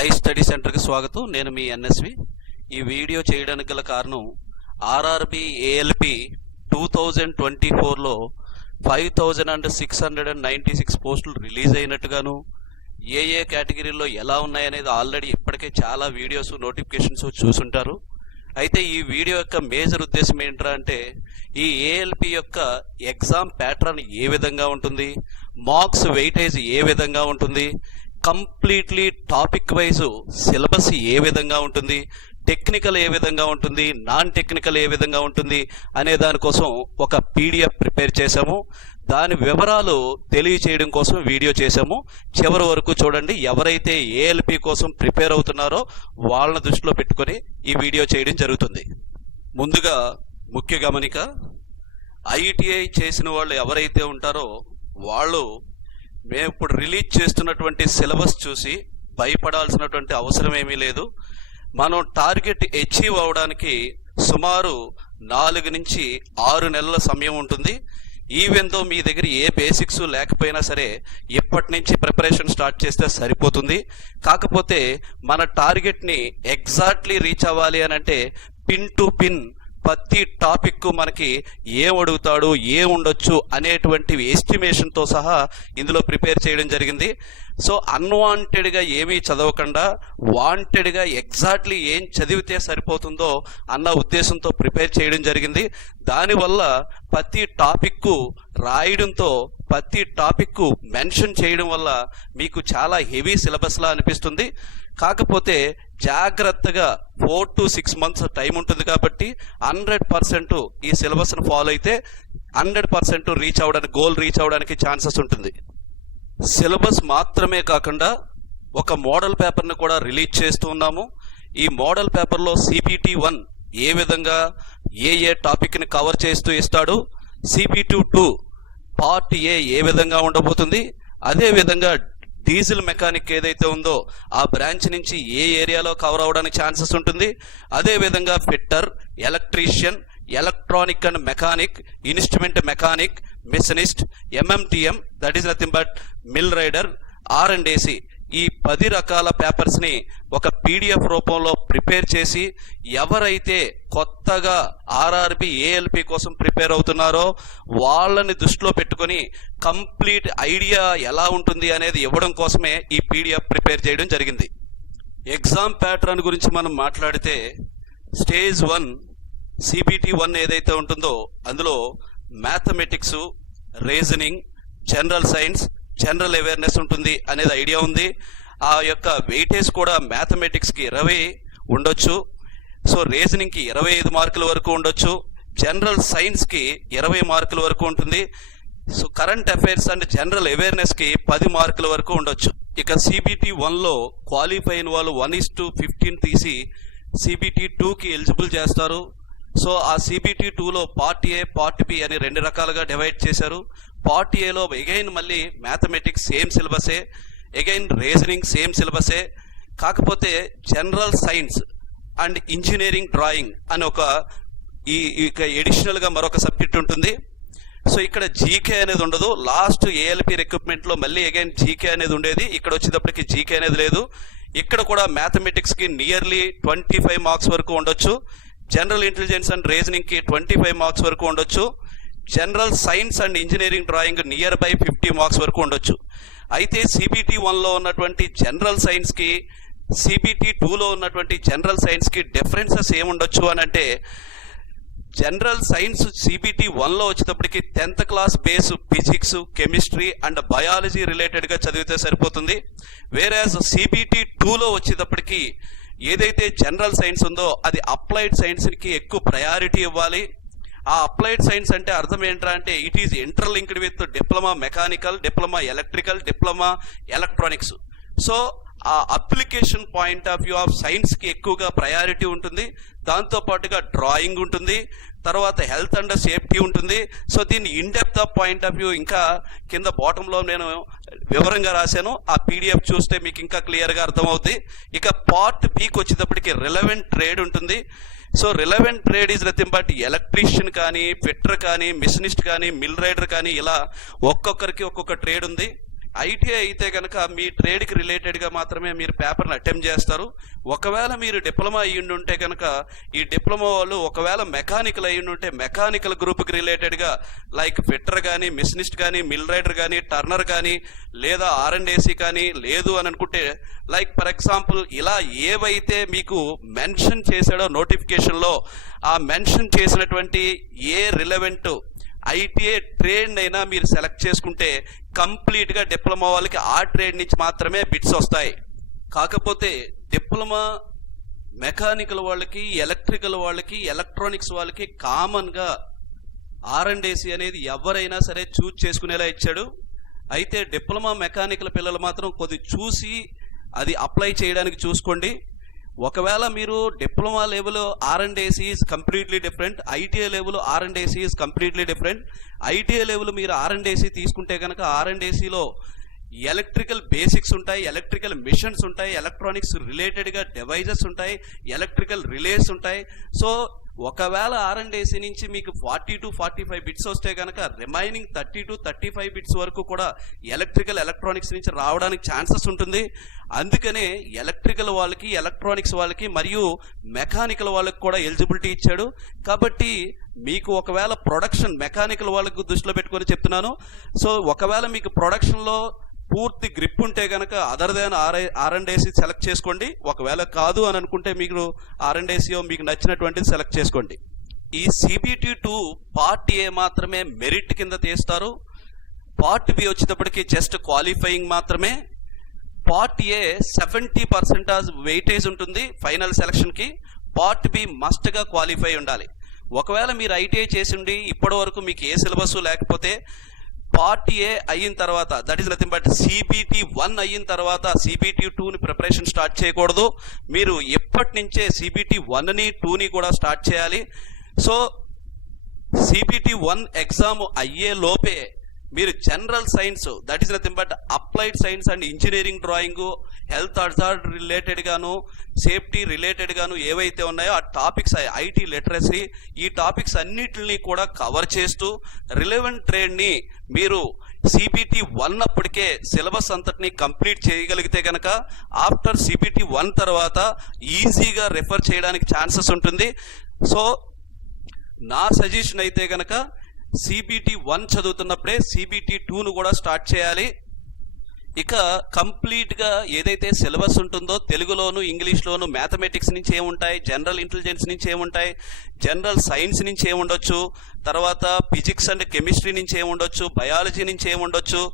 I study సెంటర్కి స్వాగతం. నేను మీ ఎన్ఎస్వి. ఈ వీడియో చేయడానికి గల కారణం ఆర్ఆర్బి ఏఎల్పి 2024లో 5696 పోస్టులు రిలీజ్ అయినట్టుగాను, ఏ కేటగిరీలో ఎలా ఉన్నాయనేది ఆల్రెడీ ఇప్పటికే చాలా వీడియోస్ నోటిఫికేషన్స్ చూసుంటారు. అయితే ఈ వీడియో యొక్క మేజర్ ఉద్దేశం ఏంట్రా అంటే, ఈ ఏఎల్పి యొక్క ఎగ్జామ్ ప్యాటర్న్ ఏ విధంగా ఉంటుంది, మార్క్స్ వెయిటేజ్ ఏ విధంగా ఉంటుంది, కంప్లీట్లీ టాపిక్ వైజ్ సిలబస్ ఏ విధంగా ఉంటుంది, టెక్నికల్ ఏ విధంగా ఉంటుంది, నాన్ టెక్నికల్ ఏ విధంగా ఉంటుంది అనే దానికోసం ఒక పీడిఎఫ్ ప్రిపేర్ చేశాము. దాని వివరాలు తెలియచేయడం కోసం వీడియో చేశాము. చివరి వరకు చూడండి. ఎవరైతే ఏఎల్పి కోసం ప్రిపేర్ అవుతున్నారో వాళ్ళని దృష్టిలో పెట్టుకొని ఈ వీడియో చేయడం జరుగుతుంది. ముందుగా ముఖ్య గమనిక, ఐటీఐ చేసిన వాళ్ళు ఎవరైతే ఉంటారో వాళ్ళు మేము ఇప్పుడు రిలీజ్ చేస్తున్నటువంటి సిలబస్ చూసి భయపడాల్సినటువంటి అవసరం ఏమీ లేదు. మనం టార్గెట్ అచీవ్ అవడానికి సుమారు 4 నుంచి 6 నెలల సమయం ఉంటుంది. ఈవెన్ దో మీ దగ్గర ఏ బేసిక్స్ లేకపోయినా సరే ఇప్పటి నుంచి ప్రిపరేషన్ స్టార్ట్ చేస్తే సరిపోతుంది. కాకపోతే మన టార్గెట్ని ఎగ్జాక్ట్లీ రీచ్ అవ్వాలి అని అంటే పిన్ టు పిన్ ప్రతి టాపిక్ మనకి ఏం అడుగుతాడు, ఏం ఉండొచ్చు అనేటువంటి ఎస్టిమేషన్తో సహా ఇందులో ప్రిపేర్ చేయడం జరిగింది. సో అన్వాంటెడ్గా ఏమీ చదవకుండా వాంటెడ్గా ఎగ్జాక్ట్లీ ఏం చదివితే సరిపోతుందో అన్న ఉద్దేశంతో ప్రిపేర్ చేయడం జరిగింది. దానివల్ల ప్రతి టాపిక్ రాయడంతో ప్రతి టాపిక్ మెన్షన్ చేయడం వల్ల మీకు చాలా హెవీ సిలబస్లా అనిపిస్తుంది. కాకపోతే జాగ్రత్తగా 4 to 6 months టైం ఉంటుంది కాబట్టి 100% ఈ సిలబస్ను ఫాలో అయితే 100% గోల్ రీచ్ అవడానికి ఛాన్సెస్ ఉంటుంది. సిలబస్ మాత్రమే కాకుండా ఒక మోడల్ పేపర్ని కూడా రిలీజ్ చేస్తూ ఉన్నాము. ఈ మోడల్ పేపర్లో CPT 1 ఏ విధంగా ఏ టాపిక్ని కవర్ చేస్తూ ఇస్తాడు, CPT 2 పార్ట్ ఏ విధంగా ఉండబోతుంది, అదేవిధంగా డీజిల్ మెకానిక్ ఏదైతే ఉందో ఆ బ్రాంచ్ నుంచి ఏ ఏరియాలో కవర్ అవడానికి ఛాన్సెస్ ఉంటుంది, అదేవిధంగా fitter, electrician, electronic and mechanic, instrument mechanic, machinist, MMTM that is nothing but mill rider, R&AC ఈ 10 రకాల పేపర్స్ని ఒక పీడిఎఫ్ రూపంలో ప్రిపేర్ చేసి ఎవరైతే కొత్తగా ఆర్ఆర్బి ఏఎల్పి కోసం ప్రిపేర్ అవుతున్నారో వాళ్ళని దృష్టిలో పెట్టుకొని కంప్లీట్ ఐడియా ఎలా ఉంటుంది అనేది ఇవ్వడం కోసమే ఈ పీడిఎఫ్ ప్రిపేర్ చేయడం జరిగింది. ఎగ్జామ్ ప్యాటర్న్ గురించి మనం మాట్లాడితే స్టేజ్ 1 CPT 1 ఏదైతే ఉంటుందో అందులో mathematics, reasoning, general science, general awareness ఉంటుంది అనేది ఐడియా ఉంది. ఆ యొక్క వెయిటేజ్ కూడా మ్యాథమెటిక్స్కి 20 ఉండొచ్చు, సో రీజనింగ్కి 25 మార్కుల వరకు ఉండొచ్చు, జనరల్ సైన్స్కి 20 మార్కుల వరకు ఉంటుంది, so current affairs and general అవేర్నెస్కి 10 మార్కుల వరకు ఉండొచ్చు. ఇక CPT 1లో క్వాలిఫై అయిన వాళ్ళు 1:15 తీసి CPT 2కి ఎలిజిబుల్ చేస్తారు. సో ఆ CPT 2లో పార్ట్ ఏ, పార్ట్ బి అని 2 రకాలుగా డివైడ్ చేశారు. పార్ట్ ఏలో ఎగైన్ మళ్ళీ మ్యాథమెటిక్స్ సేమ్ సిలబసే, ఎగైన్ రీజనింగ్ సేమ్ సిలబసే, కాకపోతే general science and engineering drawing అని ఒక ఎడిషనల్గా మరొక సబ్జెక్ట్ ఉంటుంది. సో ఇక్కడ జీకే అనేది ఉండదు. లాస్ట్ ఏఎల్పి రిక్రూట్మెంట్లో మళ్ళీ అగైన్ జీకే అనేది ఉండేది, ఇక్కడ వచ్చేటప్పటికి జీకే అనేది లేదు. ఇక్కడ కూడా మ్యాథమెటిక్స్కి నియర్లీ 25 మార్క్స్ వరకు ఉండొచ్చు, జనరల్ ఇంటెలిజెన్స్ అండ్ రీజనింగ్కి 25 మార్క్స్ వరకు ఉండొచ్చు, general science and engineering drawing near by 50 marks వరకు ఉండొచ్చు. అయితే CPT 1లో ఉన్నటువంటి జనరల్ సైన్స్కి CPT 2లో ఉన్నటువంటి జనరల్ సైన్స్కి డిఫరెన్సెస్ ఏముండొచ్చు అని అంటే, జనరల్ సైన్స్ CPT 1లో వచ్చేటప్పటికి 10th class base physics, chemistry and biology రిలేటెడ్గా చదివితే సరిపోతుంది. వేరేజ్ CPT 2లో వచ్చేటప్పటికి ఏదైతే జనరల్ సైన్స్ ఉందో అది అప్లైడ్ సైన్స్కి ఎక్కువ ప్రయారిటీ ఇవ్వాలి. ఆ అప్లైడ్ సైన్స్ అంటే అర్థం ఏంట్రా అంటే it is interlinked with diploma mechanical, diploma electrical, diploma electronics. So ఆ application point of view of సైన్స్కి ఎక్కువగా ప్రయారిటీ ఉంటుంది. దాంతోపాటుగా డ్రాయింగ్ ఉంటుంది, తర్వాత హెల్త్ అండ్ సేఫ్టీ ఉంటుంది. సో దీన్ని in depth of point of view ఇంకా కింద బాటంలో నేను వివరంగా రాశాను. ఆ పీడిఎఫ్ చూస్తే మీకు ఇంకా క్లియర్గా అర్థమవుతుంది. ఇక పార్ట్ బికి వచ్చేటప్పటికి రిలవెంట్ ట్రేడ్ ఉంటుంది. So relevant trade is nothing but electrician కానీ, ఫిట్టర్ కానీ, మిషనిస్ట్ కానీ, మిల్ రైడర్ కానీ ఇలా ఒక్కొక్కరికి ఒక్కొక్క ట్రేడ్ ఉంది. ఐటీఐ అయితే కనుక మీ ట్రేడ్కి రిలేటెడ్గా మాత్రమే మీరు పేపర్ని అటెంప్ట్ చేస్తారు. ఒకవేళ మీరు డిప్లొమా అయ్యిండి ఉంటే కనుక ఈ డిప్లొమా వాళ్ళు ఒకవేళ మెకానికల్ అయ్యిండి ఉంటే మెకానికల్ గ్రూప్కి రిలేటెడ్గా లైక్ ఫిట్టర్ కానీ, మిషనిస్ట్ కానీ, మిల్ రైడర్ కానీ, టర్నర్ కానీ, లేదా R&AC కానీ, లేదు అని అనుకుంటే లైక్ ఫర్ ఎగ్జాంపుల్ ఇలా ఏవైతే మీకు మెన్షన్ చేశాడో నోటిఫికేషన్లో ఆ మెన్షన్ చేసినటువంటి ఏ రిలవెంట్ ఐటీఐ ట్రేడ్ అయినా మీరు సెలెక్ట్ చేసుకుంటే కంప్లీట్గా డిప్లొమా వాళ్ళకి ఆ ట్రేడ్ నుంచి మాత్రమే బిట్స్ వస్తాయి. కాకపోతే డిప్లొమా మెకానికల్ వాళ్ళకి, ఎలక్ట్రికల్ వాళ్ళకి, ఎలక్ట్రానిక్స్ వాళ్ళకి కామన్గా R&AC అనేది ఎవరైనా సరే చూజ్ చేసుకునేలా ఇచ్చాడు. అయితే డిప్లొమా మెకానికల్ పిల్లలు మాత్రం కొద్ది చూసి అది అప్లై చేయడానికి చూసుకోండి. ఒకవేళ మీరు diploma level R&AC is completely different, ITI level R&AC is completely different. ITI level మీరు R&AC తీసుకుంటే కనుక R&ACలో ఎలక్ట్రికల్ బేసిక్స్ ఉంటాయి, ఎలక్ట్రికల్ మిషన్స్ ఉంటాయి, ఎలక్ట్రానిక్స్ రిలేటెడ్గా డివైజెస్ ఉంటాయి, ఎలక్ట్రికల్ రిలేస్ ఉంటాయి. సో ఒకవేళ R&AC నుంచి మీకు 40 to 45 బిట్స్ వస్తే కనుక రిమైనింగ్ 30 to 35 బిట్స్ వరకు కూడా ఎలక్ట్రానిక్స్ నుంచి రావడానికి ఛాన్సెస్ ఉంటుంది. అందుకనే ఎలక్ట్రికల్ వాళ్ళకి, ఎలక్ట్రానిక్స్ వాళ్ళకి మరియు మెకానికల్ వాళ్ళకి కూడా ఎలిజిబిలిటీ ఇచ్చాడు. కాబట్టి మీకు ఒకవేళ ప్రొడక్షన్ మెకానికల్ వాళ్ళకు దృష్టిలో పెట్టుకొని చెప్తున్నాను. సో ఒకవేళ మీకు ప్రొడక్షన్లో పూర్తి గ్రిప్ ఉంటే కనుక అదర్ దాన్ R&AC సెలెక్ట్ చేసుకోండి. ఒకవేళ కాదు అని అనుకుంటే మీకు R&AC మీకు నచ్చినటువంటిది సెలెక్ట్ చేసుకోండి. ఈ CBT2 పార్ట్ ఏ మాత్రమే మెరిట్ కింద తీస్తారు. పార్ట్ బి వచ్చేటప్పటికి జస్ట్ క్వాలిఫైయింగ్ మాత్రమే. పార్ట్ ఏ 70% వెయిటేజ్ ఉంటుంది ఫైనల్ సెలక్షన్కి. పార్ట్ బి మస్ట్గా క్వాలిఫై ఉండాలి. ఒకవేళ మీరు ఐటీఐ చేసి ఉండి ఇప్పటి వరకు మీకు ఏ సిలబస్ లేకపోతే పార్ట్ ఏ అయిన తర్వాత that is nothing but CBT1 అయిన తర్వాత CBT2ని ప్రిపరేషన్ స్టార్ట్ చేయకూడదు. మీరు ఎప్పటి నుంచే CBT1ని 2ని కూడా స్టార్ట్ చేయాలి. సో CBT1 ఎగ్జామ్ అయ్యే లోపే మీరు general science that is nothing but applied science and engineering drawing, health hazard related గాను, సేఫ్టీ రిలేటెడ్ గాను ఏవైతే ఉన్నాయో ఆ టాపిక్స్, ఐటీ లిటరసీ, ఈ టాపిక్స్ అన్నిటిని కూడా కవర్ చేస్తూ రిలవెంట్ ట్రేడ్ని మీరు CBT1 అప్పటికే సిలబస్ అంతటిని కంప్లీట్ చేయగలిగితే కనుక ఆఫ్టర్ CBT1 తర్వాత ఈజీగా రెఫర్ చేయడానికి ఛాన్సెస్ ఉంటుంది. సో నా సజెషన్ అయితే కనుక CBT1 చదువుతున్నప్పుడే CBT2ను కూడా స్టార్ట్ చేయాలి. ఇక కంప్లీట్గా ఏదైతే సిలబస్ ఉంటుందో తెలుగులోను, ఇంగ్లీష్లోను, మ్యాథమెటిక్స్ నుంచి ఏముంటాయి, జనరల్ ఇంటెలిజెన్స్ నుంచి ఏముంటాయి, జనరల్ సైన్స్ నుంచి ఏముండొచ్చు, తర్వాత ఫిజిక్స్ అండ్ కెమిస్ట్రీ నుంచి ఏముండొచ్చు, బయాలజీ నుంచి ఏముండొచ్చు,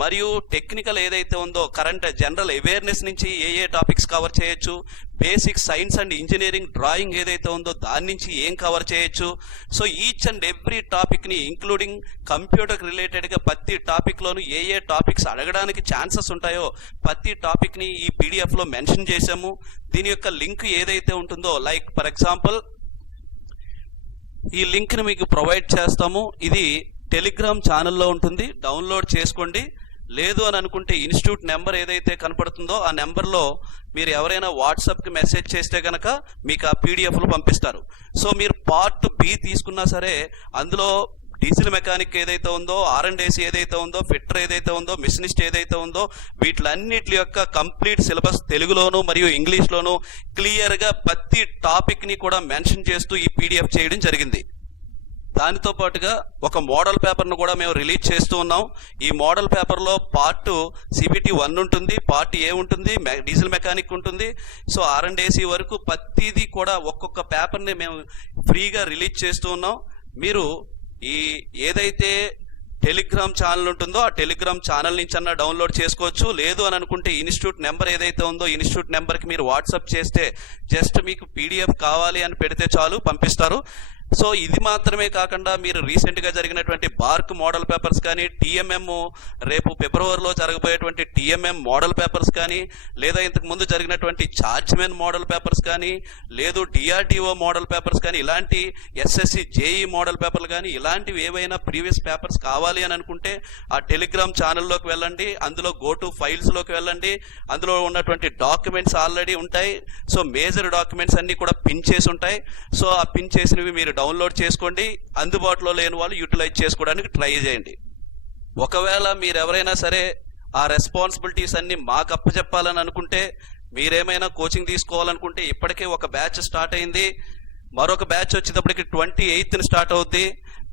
మరియు టెక్నికల్ ఏదైతే ఉందో కరెంట్ జనరల్ అవేర్నెస్ నుంచి ఏ టాపిక్స్ కవర్ చేయొచ్చు, basic science and engineering drawing ఏదైతే ఉందో దాని నుంచి ఏం కవర్ చేయొచ్చు. సో ఈచ్ అండ్ ఎవ్రీ టాపిక్ని ఇంక్లూడింగ్ కంప్యూటర్ రిలేటెడ్గా ప్రతి టాపిక్లోను ఏ టాపిక్స్ అడగడానికి ఛాన్సెస్ ఉంటాయో ప్రతి టాపిక్ని ఈ పీడిఎఫ్లో మెన్షన్ చేశాము. దీని యొక్క లింక్ ఏదైతే ఉంటుందో లైక్ ఫర్ ఎగ్జాంపుల్ ఈ లింక్ని మీకు ప్రొవైడ్ చేస్తాము. ఇది టెలిగ్రామ్ ఛానల్లో ఉంటుంది, డౌన్లోడ్ చేసుకోండి. లేదు అని అనుకుంటే ఇన్స్టిట్యూట్ నెంబర్ ఏదైతే కనపడుతుందో ఆ నెంబర్లో మీరు ఎవరైనా వాట్సాప్కి మెసేజ్ చేస్తే కనుక మీకు ఆ పీడిఎఫ్లు పంపిస్తారు. సో మీరు పార్ట్ బి తీసుకున్నా సరే అందులో డీజిల్ మెకానిక్ ఏదైతే ఉందో, R&AC ఏదైతే ఉందో, ఫిట్టర్ ఏదైతే ఉందో, మిషనిస్ట్ ఏదైతే ఉందో వీటిలన్నిటి యొక్క కంప్లీట్ సిలబస్ తెలుగులోను మరియు ఇంగ్లీష్లోను క్లియర్గా ప్రతి టాపిక్ని కూడా మెన్షన్ చేస్తూ ఈ పీడిఎఫ్ చేయడం జరిగింది. దానితో పాటుగా ఒక మోడల్ పేపర్ను కూడా మేము రిలీజ్ చేస్తూ ఉన్నాం. ఈ మోడల్ పేపర్లో పార్ట్ CBT1 ఉంటుంది, పార్ట్ ఏ ఉంటుంది, డీజిల్ మెకానిక్ ఉంటుంది. సో R&AC వరకు ప్రతిదీ కూడా ఒక్కొక్క పేపర్ని మేము ఫ్రీగా రిలీజ్ చేస్తూ ఉన్నాం. మీరు ఈ ఏదైతే టెలిగ్రామ్ ఛానల్ ఉంటుందో ఆ టెలిగ్రామ్ ఛానల్ నుంచి అన్న డౌన్లోడ్ చేసుకోవచ్చు. లేదు అని అనుకుంటే ఇన్స్టిట్యూట్ నెంబర్ ఏదైతే ఉందో ఇన్స్టిట్యూట్ నెంబర్కి మీరు వాట్సాప్ చేస్తే జస్ట్ మీకు PDF కావాలి అని పెడితే చాలు, పంపిస్తారు. సో ఇది మాత్రమే కాకుండా మీరు రీసెంట్గా జరిగినటువంటి బార్క్ మోడల్ పేపర్స్ కానీ, TMM రేపు ఫిబ్రవరిలో జరగబోయేటువంటి TMM మోడల్ పేపర్స్ కానీ, లేదా ఇంతకు ముందు జరిగినటువంటి చార్జ్మెన్ మోడల్ పేపర్స్ కానీ, లేదు DRDO మోడల్ పేపర్స్ కానీ, ఇలాంటి SSC JE మోడల్ పేపర్లు కానీ ఇలాంటివి ఏవైనా ప్రీవియస్ పేపర్స్ కావాలి అని అనుకుంటే ఆ టెలిగ్రామ్ ఛానల్లోకి వెళ్ళండి, అందులో గో టు ఫైల్స్లోకి వెళ్ళండి, అందులో ఉన్నటువంటి డాక్యుమెంట్స్ ఆల్రెడీ ఉంటాయి. సో మేజర్ డాక్యుమెంట్స్ అన్నీ కూడా పిన్ చేసి ఉంటాయి. సో ఆ పిన్ చేసినవి మీరు డౌన్లోడ్ చేసుకోండి. అందుబాటులో లేని వాళ్ళు యూటిలైజ్ చేసుకోవడానికి ట్రై చేయండి. ఒకవేళ మీరు ఎవరైనా సరే ఆ రెస్పాన్సిబిలిటీస్ అన్ని మాకు అప్పచెప్పాలని అనుకుంటే, మీరేమైనా కోచింగ్ తీసుకోవాలనుకుంటే ఇప్పటికే ఒక బ్యాచ్ స్టార్ట్ అయింది. మరొక బ్యాచ్ వచ్చేటప్పటికి 28th స్టార్ట్ అవుద్ది.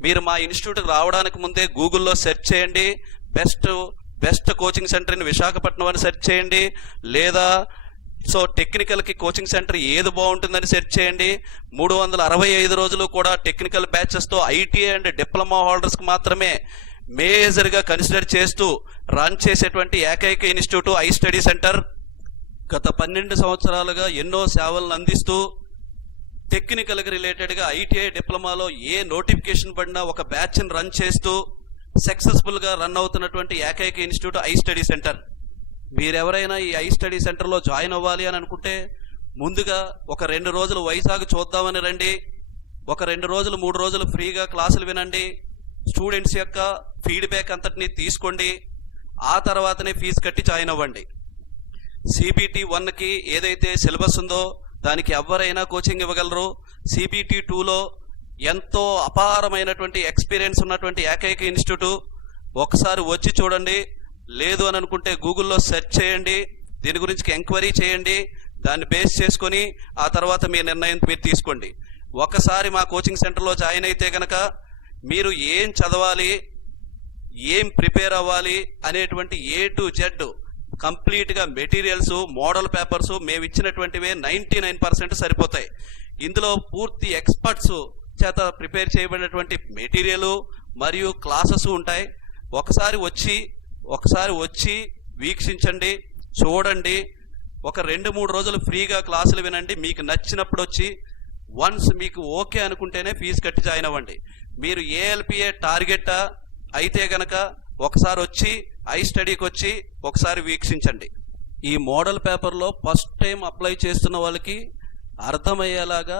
మీరు మా ఇన్స్టిట్యూట్కి రావడానికి ముందే గూగుల్లో సెర్చ్ చేయండి, best coaching centre in Visakhapatnam అని సెర్చ్ చేయండి, లేదా సో టెక్నికల్కి కోచింగ్ సెంటర్ ఏది బాగుంటుందని సెర్చ్ చేయండి. 365 రోజులు కూడా టెక్నికల్ బ్యాచెస్తో ఐటీఐ అండ్ డిప్లొమా హోల్డర్స్కి మాత్రమే మేజర్గా కన్సిడర్ చేస్తూ రన్ చేసేటువంటి ఏకైక ఇన్స్టిట్యూట్ ఐ స్టడీ సెంటర్. గత 12 సంవత్సరాలుగా ఎన్నో సేవలను అందిస్తూ టెక్నికల్కి రిలేటెడ్గా ఐటీఐ డిప్లొమాలో ఏ నోటిఫికేషన్ పడినా ఒక బ్యాచ్ని రన్ చేస్తూ సక్సెస్ఫుల్గా రన్ అవుతున్నటువంటి ఏకైక ఇన్స్టిట్యూట్ ఐ స్టడీ సెంటర్. మీరెవరైనా ఈ ఐ స్టడీ సెంటర్లో జాయిన్ అవ్వాలి అని అనుకుంటే ముందుగా ఒక 2 రోజులు వైజాగ్ చూద్దామని రండి. ఒక 2 రోజులు 3 రోజులు ఫ్రీగా క్లాసులు వినండి. స్టూడెంట్స్ యొక్క ఫీడ్బ్యాక్ అంతటినీ తీసుకోండి. ఆ తర్వాతనే ఫీజు కట్టి జాయిన్ అవ్వండి. CBT 1కి ఏదైతే సిలబస్ ఉందో దానికి ఎవరైనా కోచింగ్ ఇవ్వగలరు. CBT 2లో ఎంతో అపారమైనటువంటి ఎక్స్పీరియన్స్ ఉన్నటువంటి ఏకైక ఇన్స్టిట్యూట్. ఒకసారి వచ్చి చూడండి. లేదు అని అనుకుంటే గూగుల్లో సెర్చ్ చేయండి, దీని గురించి ఎంక్వైరీ చేయండి. దాన్ని బేస్ చేసుకొని ఆ తర్వాత మీ నిర్ణయం మీరు తీసుకోండి. ఒకసారి మా కోచింగ్ సెంటర్లో జాయిన్ అయితే కనుక మీరు ఏం చదవాలి, ఏం ప్రిపేర్ అవ్వాలి అనేటువంటి A to Z కంప్లీట్గా మెటీరియల్స్, మోడల్ పేపర్స్ మేము ఇచ్చినటువంటివే 99% సరిపోతాయి. ఇందులో పూర్తి ఎక్స్పర్ట్స్ చేత ప్రిపేర్ చేయబడినటువంటి మెటీరియల్ మరియు క్లాసెస్ ఉంటాయి. ఒకసారి వచ్చి వీక్షించండి, చూడండి. ఒక 2-3 రోజులు ఫ్రీగా క్లాసులు వినండి. మీకు నచ్చినప్పుడు వచ్చి వన్స్ మీకు ఓకే అనుకుంటేనే ఫీజు కట్టి జాయిన్ అవ్వండి. మీరు ALPA టార్గెటా అయితే గనక ఒకసారి వచ్చి ఐ స్టడీకి వచ్చి ఒకసారి వీక్షించండి. ఈ మోడల్ పేపర్లో ఫస్ట్ టైం అప్లై చేస్తున్న వాళ్ళకి అర్థమయ్యేలాగా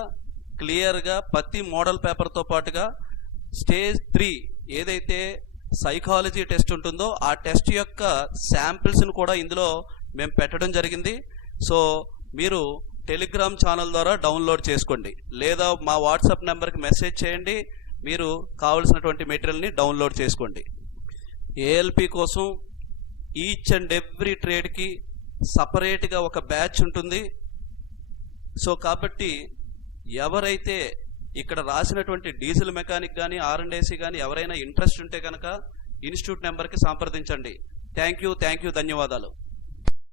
క్లియర్గా ప్రతి మోడల్ పేపర్తో పాటుగా స్టేజ్ 3 ఏదైతే సైకాలజీ టెస్ట్ ఉంటుందో ఆ టెస్ట్ యొక్క శాంపిల్స్ని కూడా ఇందులో మేము పెట్టడం జరిగింది. సో మీరు టెలిగ్రామ్ ఛానల్ ద్వారా డౌన్లోడ్ చేసుకోండి, లేదా మా వాట్సాప్ నెంబర్కి మెసేజ్ చేయండి. మీరు కావలసినటువంటి మెటీరియల్ని డౌన్లోడ్ చేసుకోండి. ALP కోసం ఈచ్ అండ్ ఎవ్రీ ట్రేడ్కి సపరేట్గా ఒక బ్యాచ్ ఉంటుంది. సో కాబట్టి ఎవరైతే ఇక్కడ రాసినటువంటి డీజిల్ మెకానిక్ కానీ R&AC కానీ ఎవరైనా ఇంట్రెస్ట్ ఉంటే కనుక ఇన్స్టిట్యూట్ నెంబర్కి సంప్రదించండి. థ్యాంక్ యూ, ధన్యవాదాలు.